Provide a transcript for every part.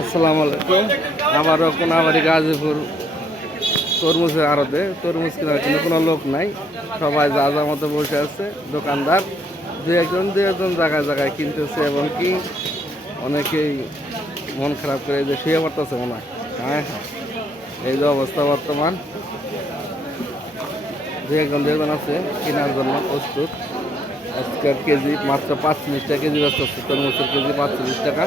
আসসালামু আলাইকুম। আবারও কোনাবাড়ি, গাজীপুর, তরমুজের আড়তে। তরমুজ কেনার জন্য কোনো লোক নাই। সবাই যা যা মতো বসে আছে, দোকানদার। দু একজন দু একজন জায়গায় জায়গায় কিনতেছে এবং কি অনেকেই মন খারাপ করে যে শুয়ে পড়তেছে মনে হয়। হ্যাঁ হ্যাঁ। এই যে অবস্থা বর্তমান। দু একজন দু একজন আছে, কেনার জন্য প্রস্তুত। আজকের কেজি মাত্র পাঁচচল্লিশ টাকা কেজি ব্যস্ত হচ্ছে তরমুজের কেজি পাঁচচল্লিশ টাকা।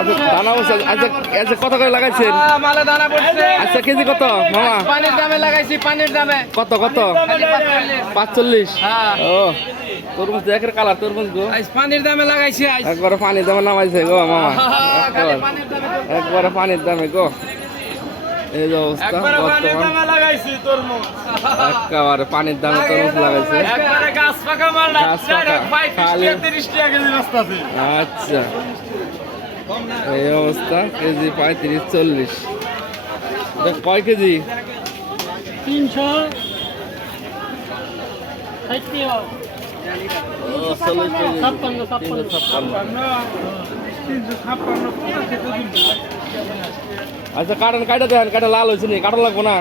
আচ্ছা দানা বসে আচ্ছা আচ্ছা কত করে লাগাইছেন? আচ্ছা কেজি কত মামা? পানির দামে লাগাইছি পানির দামে। কত কত? পাঁচচল্লিশ। হ্যাঁ। ও তরমুজ একের কালার তরমুজ গো। আইস পানির দামে লাগাইছি একবারে পানির দামে নামাইছে গো মামা। একবারে পানির দামে গো। এই যে অবস্থা একেবারে পানির দামে তরমুজ। লাগাইছে। আচ্ছা। এই অবস্থা কেজি পঁয়ত্রিশ চল্লিশ। কয় কেজি? তিনশো ছাপ্পান্ন, ছাপ্পান্ন। আচ্ছা কাটন কাটা দেন কাটা লাল হয়েছে নি কাটা লাগবো না?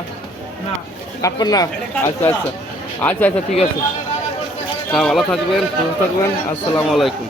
না। কাটবেন না? আচ্ছা আচ্ছা। আচ্ছা আচ্ছা ঠিক আছে। হ্যাঁ ভালো থাকবেন সুস্থ থাকবেন। আসসালামু আলাইকুম।